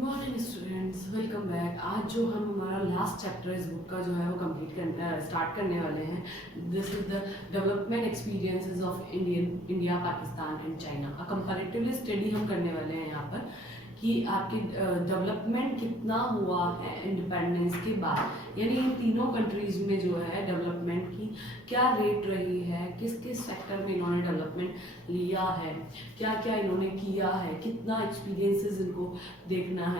Morning students, welcome back. आज जो हम हमारा लास्ट चैप्टर इस बुक का जो है वो स्टार्ट करने वाले हैं। This is the development experiences of India, Pakistan and China. A comparatively study हम करने वाले हैं यहाँ पर कि आपकी डेवलपमेंट कितना हुआ है इंडिपेंडेंस के बाद, यानी इन तीनों कंट्रीज़ में जो है डेवलपमेंट की क्या रेट रही है, किस किस सेक्टर में इन्होंने डेवलपमेंट लिया है, क्या क्या इन्होंने किया है, कितना एक्सपीरियंसेस इनको देखा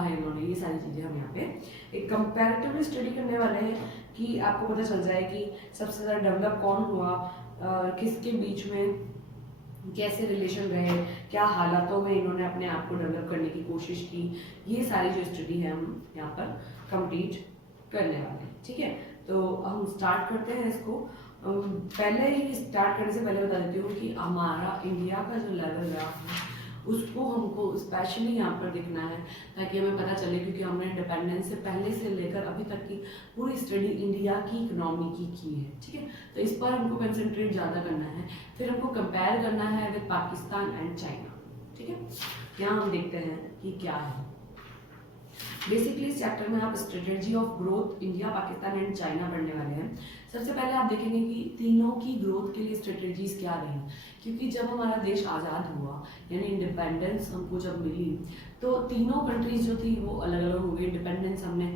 है इन्होंने। ये सारी चीज़ें हम यहाँ पे एक कंपैरेटिवली स्टडी करने वाले हैं कि आपको पता चल जाए कि सबसे ज़्यादा डेवलप कौन हुआ, किसके बीच में कैसे रिलेशन रहे, क्या हालातों में इन्होंने अपने आप को डेवलप करने की कोशिश की। ये सारी जो स्टडी है हम यहाँ पर कंप्लीट करने वाले हैं। ठीक है, तो हम स्टार्ट करते हैं इसको। पहले ही स्टार्ट करने से पहले बता देती हूँ कि हमारा इंडिया का जो लेवल रहा है उसको हमको स्पेशली यहाँ पर देखना है ताकि हमें पता चले, क्योंकि हमने इंडिपेंडेंस से पहले से लेकर अभी तक की पूरी स्टडी इंडिया की इकोनॉमी की है। ठीक है, तो इस पर हमको कंसंट्रेट ज़्यादा करना है। फिर हमको कंपेयर करना है विद पाकिस्तान एंड चाइना। ठीक है, यहाँ हम देखते हैं कि क्या है। बेसिकली इस चैप्टर में आप strategy of growth India, Pakistan and China पढ़ने वाले हैं। सबसे पहले आप देखेंगे कि तीनों की ग्रोथ के लिए स्ट्रेटेजीज क्या रही, क्योंकि जब हमारा देश आज़ाद हुआ यानी इंडिपेंडेंस हमको जब मिली तो तीनों कंट्रीज जो थी वो अलग अलग हो गई। इंडिपेंडेंस हमने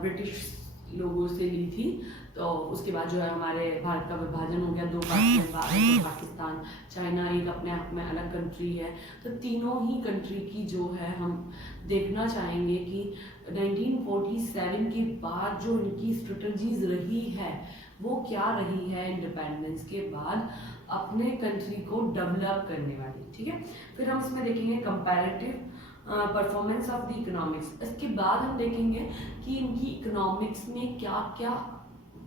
ब्रिटिश लोगों से ली थी, तो उसके बाद जो है हमारे भारत का विभाजन हो गया, दो पार्ट में, भारत और पाकिस्तान। चाइना एक अपने आप में अलग कंट्री है। तो तीनों ही कंट्री की जो है हम देखना चाहेंगे कि 1947 के बाद जो इनकी स्ट्रेटजीज रही है वो क्या रही है इंडिपेंडेंस के बाद अपने कंट्री को डेवलप करने वाली। ठीक है, फिर हम इसमें देखेंगे comparative performance of the economics. इसके बाद हम देखेंगे कि इनकी इकोनॉमिक्स में क्या क्या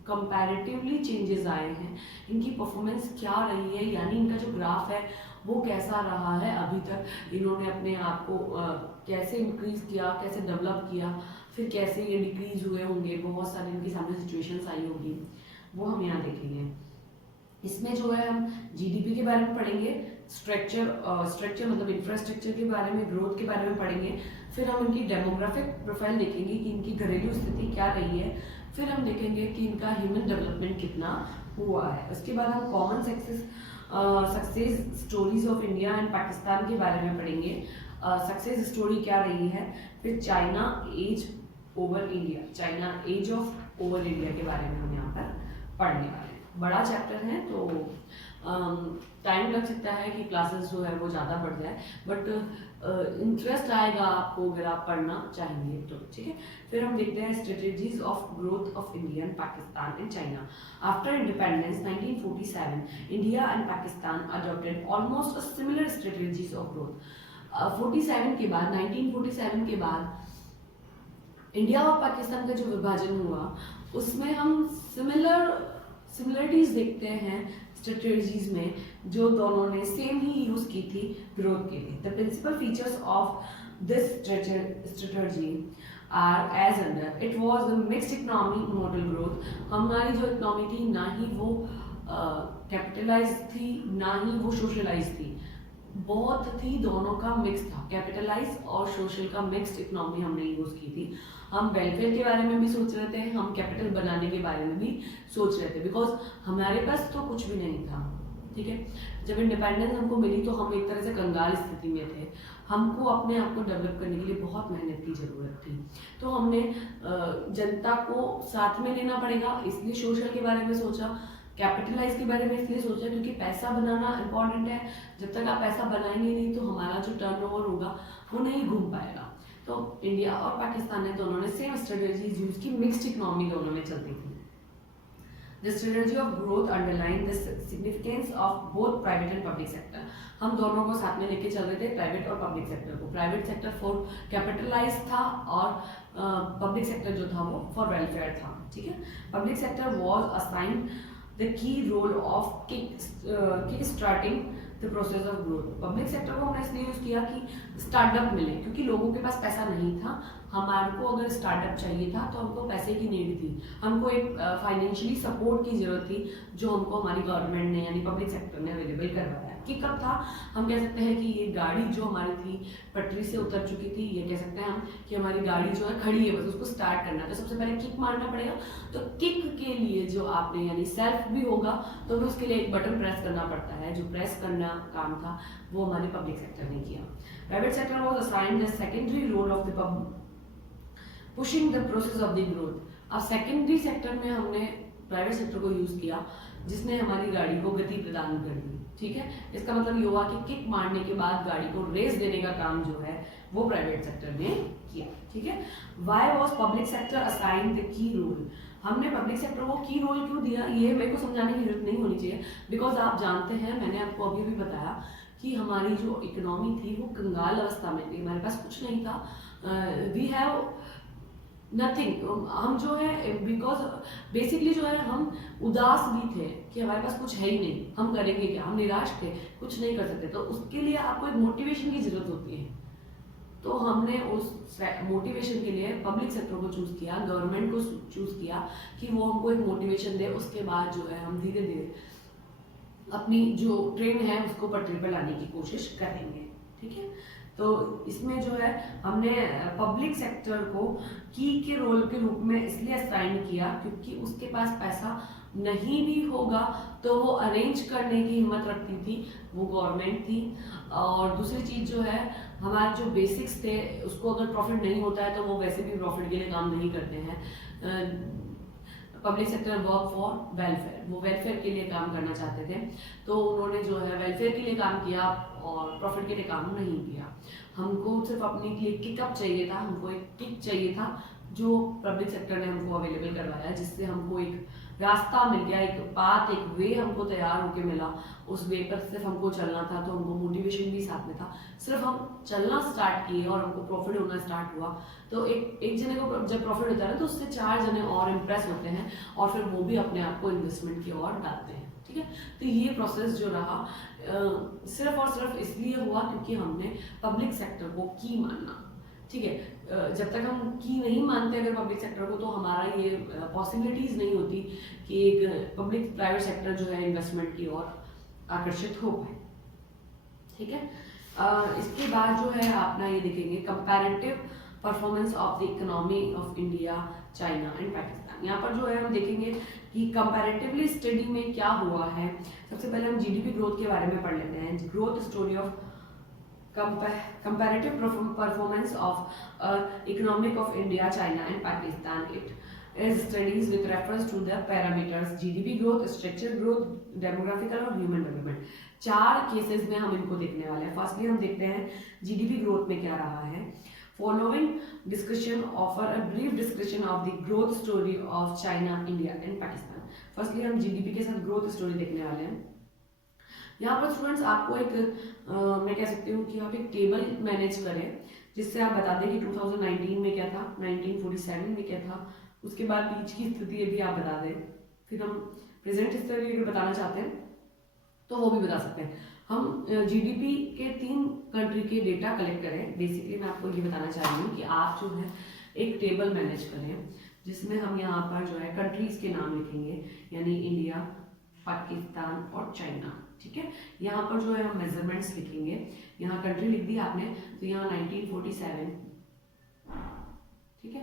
कंपैरेटिवली चेंजेस आए हैं, इनकी परफॉर्मेंस क्या रही है, यानी इनका जो ग्राफ है वो कैसा रहा है अभी तक, इन्होंने अपने आप को कैसे इंक्रीज किया, कैसे डेवलप किया, फिर कैसे ये डिक्रीज हुए होंगे, बहुत सारी इनके सामने सिचुएशंस आई होगी, वो हम यहाँ देखेंगे। इसमें जो है हम जीडीपी के बारे में पढ़ेंगे, स्ट्रक्चर मतलब इंफ्रास्ट्रक्चर के बारे में, ग्रोथ के बारे में पढ़ेंगे। फिर हम इनकी डेमोग्राफिक प्रोफाइल देखेंगे कि इनकी घरेलू स्थिति क्या रही है। फिर हम देखेंगे कि इनका ह्यूमन डेवलपमेंट कितना हुआ है। उसके बाद हम common success stories of India and Pakistan के बारे में पढ़ेंगे, सक्सेस स्टोरी क्या रही है। फिर China edge over India, China edge of over India के बारे में हम यहाँ पर पढ़ने वाले हैं। बड़ा चैप्टर है तो टाइम लग सकता है कि क्लासेस जो है वो ज़्यादा बढ़ जाए, बट इंटरेस्ट आएगा आपको अगर आप पढ़ना चाहेंगे तो। ठीक है, फिर हम देखते हैं strategies of growth of India and Pakistan and China. After independence 1947 India and Pakistan adopted almost similar strategies of growth. 47 के बाद, 1947 के बाद इंडिया और पाकिस्तान का जो विभाजन हुआ उसमें हम सिमिलरिटीज देखते हैं स्ट्रेटजीज में, जो दोनों ने सेम ही यूज की थी ग्रोथ के लिए। The principal features of this strategy are as under. It was a mixed economy model growth. हमारी जो इकोनॉमी थी ना ही वो कैपिटलाइज थी ना ही वो सोशलाइज थी, बहुत थी, दोनों का मिक्स था। कैपिटलाइज और सोशल का मिक्स्ड इकोनॉमी हमने यूज की थी। हम वेलफेयर के बारे में भी सोच रहे थे, हम कैपिटल बनाने के बारे में भी सोच रहे थे, बिकॉज हमारे पास तो कुछ भी नहीं था। ठीक है, जब इंडिपेंडेंस हमको मिली तो हम एक तरह से कंगाल स्थिति में थे। हमको अपने आप को डेवलप करने के लिए बहुत मेहनत की ज़रूरत थी, तो हमने जनता को साथ में लेना पड़ेगा, इसलिए सोशल के बारे में सोचा। कैपिटलाइज के बारे में इसलिए सोचा क्योंकि पैसा बनाना इंपॉर्टेंट है। जब तक आप पैसा बनाएंगे नहीं तो हमारा जो टर्नओवर होगा वो नहीं घूम पाएगा। तो इंडिया और पाकिस्तान ने दोनों ने सेम स्ट्रेटजीज यूज की, मिक्स्ड इकोनॉमी दोनों में चलती थी। The strategy of growth underline the significance of both private and public sector. हम दोनों को साथ में लेके चल रहे थे, प्राइवेट और पब्लिक सेक्टर को। प्राइवेट सेक्टर फॉर कैपिटलाइज था और पब्लिक सेक्टर जो था वो फॉर वेलफेयर था। ठीक है, public sector was assigned the key role of kick starting the process of growth. Public sector को हमने इसलिए यूज किया कि स्टार्टअप मिले, क्योंकि लोगों के पास पैसा नहीं था। हमारे को अगर स्टार्टअप चाहिए था तो हमको पैसे की नीड थी, हमको एक फाइनेंशियली सपोर्ट की जरूरत थी, जो हमको हमारी गवर्नमेंट ने यानी पब्लिक सेक्टर ने अवेलेबल करवाया। किकअप था, हम कह सकते हैं कि ये गाड़ी जो हमारी थी पटरी से उतर चुकी थी, ये कह सकते हैं हम कि हमारी गाड़ी जो है खड़ी है, बस उसको स्टार्ट करना है। तो सबसे पहले किक मारना पड़ेगा। तो किक के लिए जो आपने यानी सेल्फ भी होगा तो भी उसके लिए एक बटन प्रेस करना पड़ता है, जो प्रेस करना काम था वो हमारे पब्लिक सेक्टर ने किया। Private sector was assigned the secondary role of the pushing the process of the growth. अब सेकेंडरी सेक्टर में हमने प्राइवेट सेक्टर को यूज किया, जिसने हमारी गाड़ी को गति प्रदान कर दी। ठीक है, इसका मतलब ये हुआ कि किक मारने के बाद गाड़ी को रेस देने का काम जो है वो प्राइवेट सेक्टर ने किया। ठीक है, why was public sector assigned the key role. हमने पब्लिक सेक्टर को की रोल क्यों दिया, ये मेरे को समझाने की जरूरत नहीं होनी चाहिए, बिकॉज आप जानते हैं, मैंने आपको अभी भी बताया कि हमारी जो इकोनॉमी थी वो कंगाल अवस्था में थी, हमारे पास कुछ नहीं था। We have nothing. हम जो है बिकॉज बेसिकली जो है हम उदास भी थे कि हमारे पास कुछ है ही नहीं, हम करेंगे क्या, हम निराश थे, कुछ नहीं कर सकते। तो उसके लिए आपको एक मोटिवेशन की जरूरत होती है। तो हमने उस मोटिवेशन के लिए पब्लिक सेक्टर को चूज किया, गवर्नमेंट को चूज किया कि वो हमको एक मोटिवेशन दे। उसके बाद जो है हम धीरे धीरे अपनी जो ट्रेन है उसको पटरी पर लाने की कोशिश करेंगे। ठीक है, तो इसमें जो है हमने पब्लिक सेक्टर को की के रोल के रूप में इसलिए असाइन किया क्योंकि उसके पास पैसा नहीं भी होगा तो वो अरेंज करने की हिम्मत रखती थी, वो गवर्नमेंट थी। और दूसरी चीज जो है, हमारे जो बेसिक्स थे उसको अगर प्रॉफिट नहीं होता है तो वो वैसे भी प्रॉफिट के लिए काम नहीं करते हैं। Public sector work for welfare, वो वेलफेयर के लिए काम करना चाहते थे, तो उन्होंने जो है वेलफेयर के लिए काम किया और प्रॉफिट के लिए काम नहीं किया। हमको सिर्फ अपने लिए किकअप चाहिए था, हमको एक किक चाहिए था जो पब्लिक सेक्टर ने हमको अवेलेबल करवाया, जिससे हमको एक रास्ता मिल गया, एक पाथ, एक वे हमको तैयार होके मिला। उस वे पर सिर्फ हमको चलना था, तो हमको मोटिवेशन भी साथ में था। सिर्फ हम चलना स्टार्ट किए और हमको प्रॉफिट होना स्टार्ट हुआ। तो एक जने को जब प्रॉफिट होता है तो उससे 4 जने और इम्प्रेस होते हैं और फिर वो भी अपने आप को इन्वेस्टमेंट की ओर डालते हैं। ठीक है, तो ये प्रोसेस जो रहा सिर्फ और सिर्फ इसलिए हुआ क्योंकि हमने पब्लिक सेक्टर को की माना। ठीक है, जब तक हम की नहीं मानते अगर पब्लिक सेक्टर को, तो हमारा ये पॉसिबिलिटीज नहीं होती कि एक पब्लिक प्राइवेट सेक्टर जो है इन्वेस्टमेंट की ओर आकर्षित हो पाए। ठीक है, इसके बाद जो है अपना ये देखेंगे comparative performance of the economy of India, China and Pakistan. यहाँ पर जो है हम देखेंगे कि कंपैरेटिवली स्टडी में क्या हुआ है। सबसे पहले हम जीडीपी ग्रोथ के बारे में पढ़ लेते हैं। Growth story of comparative performance of economic of India, China and Pakistan. It is studies with reference to the parameters GDP growth, structural growth, demographical और human development। 4 केसेस में हम इनको देखने वाले हैं। फर्स्टली हम देखते हैं जीडीपी ग्रोथ में क्या रहा है। Following discussion offer a brief description of the growth story of China, India and Pakistan। Firstly हम जीडीपी के साथ ग्रोथ स्टोरी देखने वाले हैं। यहाँ पर स्टूडेंट्स आपको एक मैं कह सकती हूँ कि आप एक टेबल मैनेज करें जिससे आप बता दें कि 2019 में क्या था, 1947 में क्या था, उसके बाद बीच की स्थिति भी आप बता दें। फिर हम प्रेजेंट हिस्ट्री अगर बताना चाहते हैं तो वो भी बता सकते हैं। हम जीडीपी के 3 कंट्री के डेटा कलेक्ट करें। बेसिकली मैं आपको ये बताना चाह रही हूँ कि आप जो है एक टेबल मैनेज करें जिसमें हम यहाँ पर जो है कंट्रीज के नाम लिखेंगे, यानी इंडिया, पाकिस्तान और चाइना। ठीक है, यहाँ पर जो है हम मेजरमेंट्स लिखेंगे। यहाँ कंट्री लिख दी आपने, तो यहाँ 1947। ठीक है,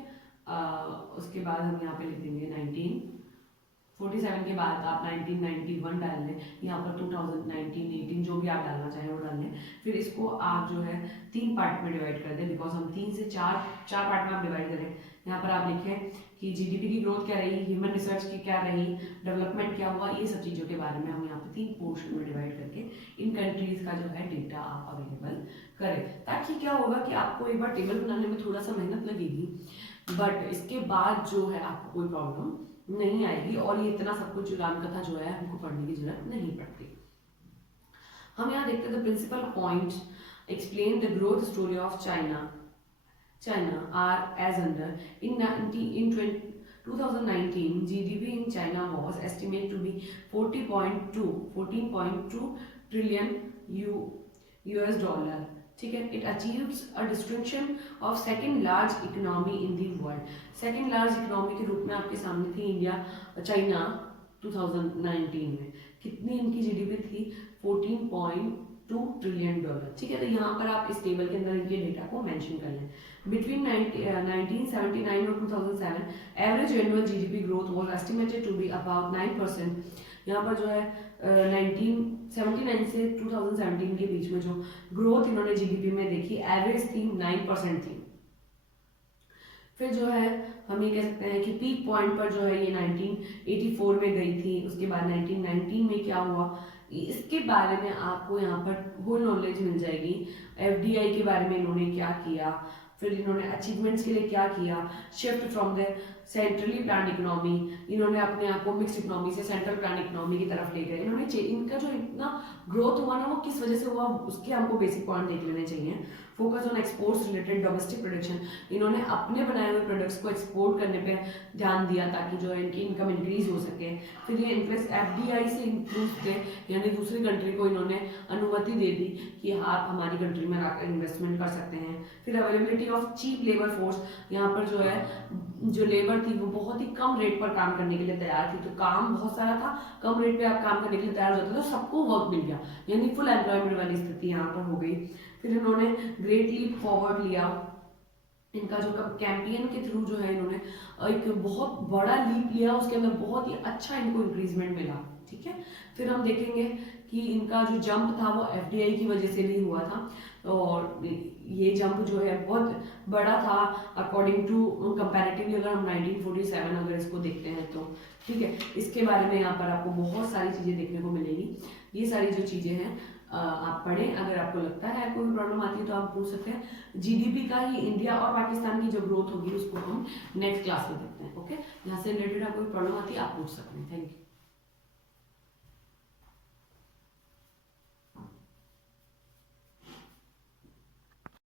उसके बाद हम यहाँ पे लिख देंगे 1947 के बाद आप 1991 डाल लें, यहाँ पर 2019, 18 जो भी आप डालना चाहें वो डाल लें। फिर इसको आप जो है 3 पार्ट में डिवाइड कर दें, बिकॉज हम 3 से 4 पार्ट में आप डिवाइड करें। यहाँ पर आप लिखें कि जीडीपी की ग्रोथ क्या रही, ह्यूमन रिसर्च की क्या रही, डेवलपमेंट क्या हुआ, ये सब चीज़ों के बारे में हम यहाँ पे 3 पोर्शन में डिवाइड करके इन कंट्रीज का जो है डेटा आप अवेलेबल करें, ताकि क्या होगा कि आपको एक बार टेबल बनाने में थोड़ा सा मेहनत लगेगी, बट इसके बाद जो है आपको कोई प्रॉब्लम नहीं आएगी और ये इतना सब कुछ रामकथा जो है हमको पढ़ने की जरूरत नहीं पड़ती। हम यहाँ देखते हैं the principal point explain the growth story of China are as under in 2019 GDP in China was estimated to be 14.2 trillion US dollar। ठीक है, it achieves a distinction of second large economy in the world। Second large economy के रूप में आपके सामने थी India, China 2019 में। कितनी इनकी जीडीपी थी, $14.2 ट्रिलियन। ठीक है, तो यहाँ पर आप इस टेबल के अंदर इनके डेटा को मेंशन कर लें। बिटवीन 1979 और 2007 average annual GDP growth was estimated to be about 9%। यहाँ पर जो है 1979 से 2017 के बीच में जो ग्रोथ इन्होंने जीडीपी में देखी एवरेज थी 9% थी। फिर जो है हम ये कह सकते हैं कि पीक पॉइंट पर जो है ये 1984 में गई थी। उसके बाद 1919 में क्या हुआ, इसके बारे में आपको यहाँ पर होल नॉलेज मिल जाएगी। एफडीआई के बारे में इन्होंने क्या किया, फिर इन्होंने अचीवमेंट्स के लिए क्या किया, shift from the centrally plan economy, इन्होंने अपने आप को मिक्स इकोनॉमी से सेंट्रल प्लान इकोनॉमी की तरफ ले गए। इन्होंने इनका जो इतना ग्रोथ हुआ ना वो किस वजह से हुआ, उसके हमको बेसिक पॉइंट देख लेने चाहिए। Focus on exports related domestic production, इन्होंने अपने बनाए हुए प्रोडक्ट्स को एक्सपोर्ट करने पे ध्यान दिया ताकि जो है इनकी इनकम इंक्रीज हो सके। फिर ये इंटरेस्ट एफडीआई से इंक्लूड थे, यानी दूसरी कंट्री को इन्होंने अनुमति दे दी कि आप हमारी कंट्री में आकर इन्वेस्टमेंट कर सकते हैं। फिर availability of cheap labour force, यहाँ पर जो है जो लेबर थी वो बहुत ही कम रेट पर काम करने के लिए तैयार थी, तो काम बहुत सारा था, कम रेट पे आप काम करने के लिए तैयार होते तो सबको वर्क मिल गया, यानी फुल एम्प्लॉयमेंट वाली स्थिति यहाँ पर हो गई। फिर इन्होंने ग्रेट लीप फॉरवर्ड लिया, इनका जो कैंपेन के थ्रू जो है इन्होंने एक बहुत बड़ा लीप लिया, उसके अंदर बहुत ही अच्छा इनको इंक्रीजमेंट मिला। ठीक है, फिर हम देखेंगे कि इनका जो जंप था वो एफडीआई की वजह से भी हुआ था, और ये जंप जो है बहुत बड़ा था अकॉर्डिंग टू कंपैरेटिवली अगर हम 1947 अगर इसको देखते हैं तो। ठीक है, इसके बारे में यहाँ पर आपको बहुत सारी चीज़ें देखने को मिलेगी। ये सारी जो चीज़ें हैं आप पढ़ें, अगर आपको लगता है कोई प्रॉब्लम आती है तो आप पूछ सकते हैं। जीडीपी का ही इंडिया और पाकिस्तान की जो ग्रोथ होगी उसको हम नेक्स्ट क्लास में देखते हैं। ओके, यहाँ से रिलेटेड आपको कोई प्रॉब्लम आती है आप पूछ सकते हैं। Thank you.